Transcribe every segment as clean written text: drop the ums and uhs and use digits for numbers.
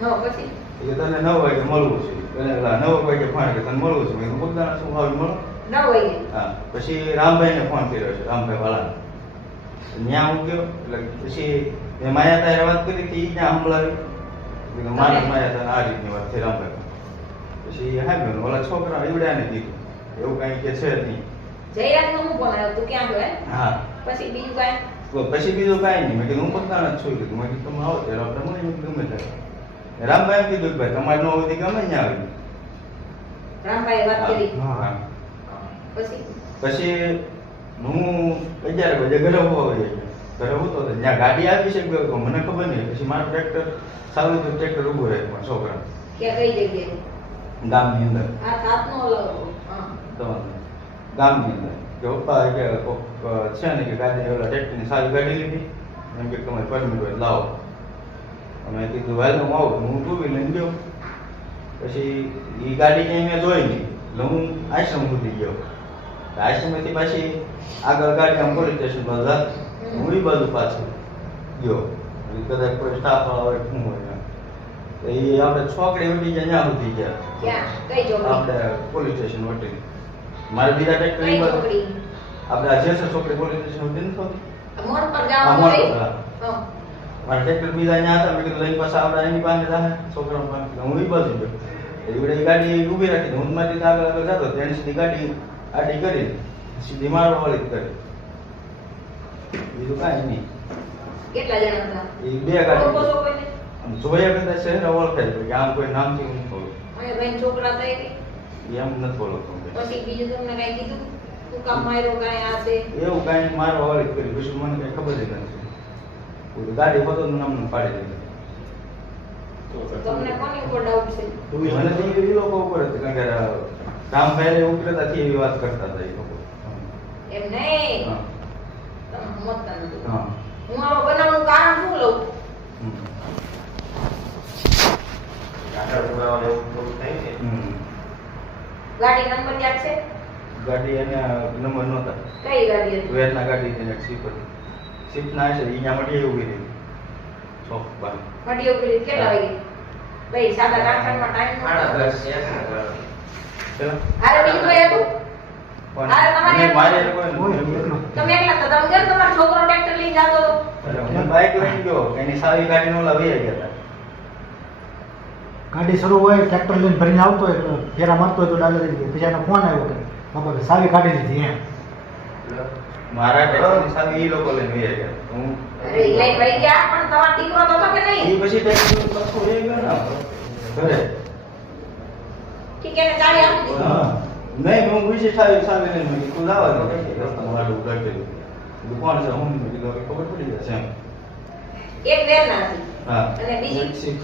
પછી એ તને 9 વાગે મળવું છે. તને 9 વાગે ફોન કર્યો તને મળવું છે. મેં કીધું બગદાણા શું ભાવ મળો? 9 વાગે. હા. પછી રામભાઈને ફોન કર્યો છે, રામભાઈ વાળાને. ત્યાં હું ગયો એટલે પછી એ માયા તારે વાત કરી હતી ઈ ત્યાં સંભળાવી. મારે માયા તારે આ રીતની વાત થઈ રામભાઈ. પછી હા બેન ઓલા છોકરા ઈવડાને કીધું એવું કઈ કે છે નહીં. જયરાજનો હું ફોન આવ્યો તું ક્યાં ગયો? હા. પછી બીજું કાંઈ? પછી બીજું કાંઈ નહીં. મેં કીધું હું બગદાણા જ છું. કીધું મેં કીધું તમે આવો ત્યારે આપણે મળી ગમે ત્યારે. રામભાઈ એમ કીધું કે ભાઈ તમારે ન હોય ગમે ત્યાં આવી. રામભાઈ વાત કરી. હા. પછી હું 11 વાગે ઘરે ઉભો હોય ઘરે ઉતો તો જ્યાં ગાડી આવી છે મને ખબર નહીં. પછી મારું ટ્રેક્ટર સારું તો ટ્રેક્ટર ઉભું રહે મારા છોકરા કે કઈ જગ્યાએ? ગામની અંદર. આ કાપનો ઓલો ગામની અંદર કે પપ્પા કે કોક છે ને કે ગાડી ઓલા ટ્રેક્ટરની સારી ગાડી લીધી એમ કે તમારે પરમિટ હોય લાવો. અમે કીધું હાલ હું આવું. હું 2 વ્હીલર લઈને ગયો. પછી એ ગાડી ક્યાંય મેં જોઈ નહીં એટલે હું આશ્રમ સુધી ગયો. આશ્રમથી પાછી આગળ ગાડી આમ પોલીસ સ્ટેશન બાજુ હું એ બાજુ પાછો ગયો. કદાચ કોઈ સ્ટાફ વાળા હોય શું હોય તો એ આપણે છોકરી ઉઠી ગયા ત્યાં સુધી ગયા. ક્યાં? કઈ છોકરી? આપણે પોલીસ સ્ટેશન વટી મારે બીજા ટ્રેક્ટર ની બાજુ આપણે આ જેસર છોકરી પોલીસ સ્ટેશન વટી નથી હોતી મોડ પર જવાનું હોય. મારા ટ્રેક્ટર બીજા ત્યાં હતા. મેં કીધું લઈને પાછા આપણે એની પાસે જાય છોકરા પાસે હું એ બાજુ ગયો. એવડે ગાડી ઊભી રાખી હું મારી આગળ આગળ જતો તેની સીધી ગાડી આડી કરી સીધી મારવા વાળી કરી. બીજું કાંઈ નહીં. કેટલા જણા હતા? એ 2 ગાડી જોયા કરતા શહેર ઓળખાય કે આમ કોઈ નામથી હું બોલું. અને ભાઈ છોકરા થઈ એમ નથી બોલતો. પછી બીજું તમને કઈ કીધું? તું કામ માર્યો કાંઈ આ છે એવું કાંઈ મારવા વાળી કરી પછી મને કઈ ખબર જ નથી. ગાડી હોતો નામ પાડી દીધી. તમને કોની ઉપર ડાઉટ છે? મને તો એ લોકો ઉપર હતી કારણ કે કામ પહેલે ઉતરતાથી એવી વાત કરતા હતા એ લોકો. એમ નહીં. હા. તમે સમજતા નથી. હા. હું આમાં બનાવવાનું કારણ શું લઉં? ગાડી નંબર યાદ છે? ગાડી એને નંબર નહોતા. કઈ ગાડી હતી? વેરના ગાડી હતી એક સીપ હતી. સીપ ના છે અહીંયા મટી ઉભી રહી. ચોક પર. મટીઓ પેલી કેટલા વાગે? ભાઈ સાદા કારખાનામાં ટાઈમ હારે બીજું કોઈ હતું? હારે તમારે મારે તમે એકલા હતા. તમે કેમ તમારો છોકરો ટ્રેક્ટર લઈને જતો હતો? હું બાઇક લઈને ગયો એની સાવી ગાડી નો લાવી ગયા હતા. ગાડી શરૂ હોય ટ્રેક્ટર લઈને ભરીને આવતો હોય તો ફેરા મારતો હોય તો ડાલે દઈ દે. પછી એનો ફોન આવ્યો કે બાપા સાવી કાઢી લીધી એમ. મારા ટ્રેક્ટરની સાવી એ લોકો લઈને ગયા હતા. હું અરે લઈ ભાઈ ગયા પણ તમારો દીકરો તો હતો કે નહીં? એ પછી ટ્રેક્ટર પાછું લઈ ગયો ને ઘરે. ઠીક એને ચાવી આપી દીધી. હા. નહીં હું વિશે સાવી લઈને મેં કીધું લાવા તો કઈ રસ્તા મારું ઉગાડેલું. કીધું કોણ છે હું મેં કીધું ખબર પડી જશે એમ. એક વેરના હતી. હા. અને બીજી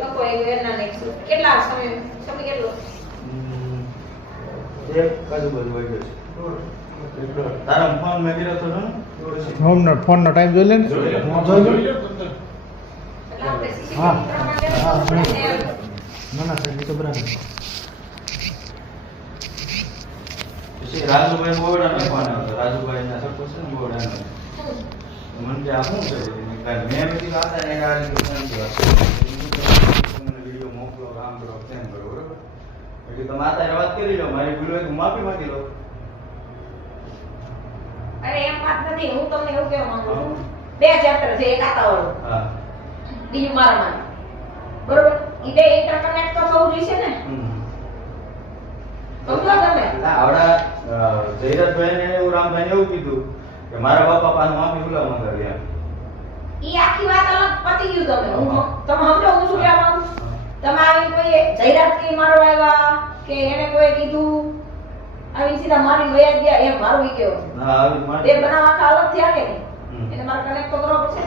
લોકો એક વેરના ને કેટલા સમય કેટલો? એક આજુબાજુ વહી ગયો છે. તારા ફોન મેં કર્યો હતો ને ફોનનો ટાઈમ જોઈ લે ને. જોઈ લે. એટલે આપણે હા. સીસીટીવી ના ના સાહેબ એ તો બરાબર. પછી રાજુભાઈ બોવડાનો ફોન આવ્યો. રાજુભાઈ ના સપોસ છે ને બોવડાનો. મને કે આ શું છે? મેં કીધું આતા ને આ રીતે ફોન કર્યો. તમને વિડિયો મોકલો આમ કરો તેમ કરો બરોબર. એટલે તમે આતા વાત કરી લો મારી ભૂલ હોય તો માફી માંગી લો. અરે એમ વાત નથી. હું તમને એવું કહેવા માંગુ છું 2 ચેપ્ટર છે. એક આતા વાળો હા. બીજું મારામાં. બરોબર? ઈ બે ઇન્ટરકનેક્ટ તો થવું જોઈએ ને? સમજો તમે? આવડા જયરાજભાઈને એવું રામભાઈને એવું કીધું કે મારા બાપા પાસે માફી ભૂલા મંગાવી એમ. ઈ આખી વાત અલગ પતી ગયું તમે. તમે સમજો હું શું કહેવા માંગુ છું? તમે આવી કોઈ જયરાજ કે મારવા આવ્યા કે એને કોઈ કીધું આવી સીધા મારી વયા ગયા એમ મારું ઈ કેવું. હા આવી બે બનાવ આખા અલગ થયા કે નહીં? એને મારે કનેક્ટ તો કરવો પડશે.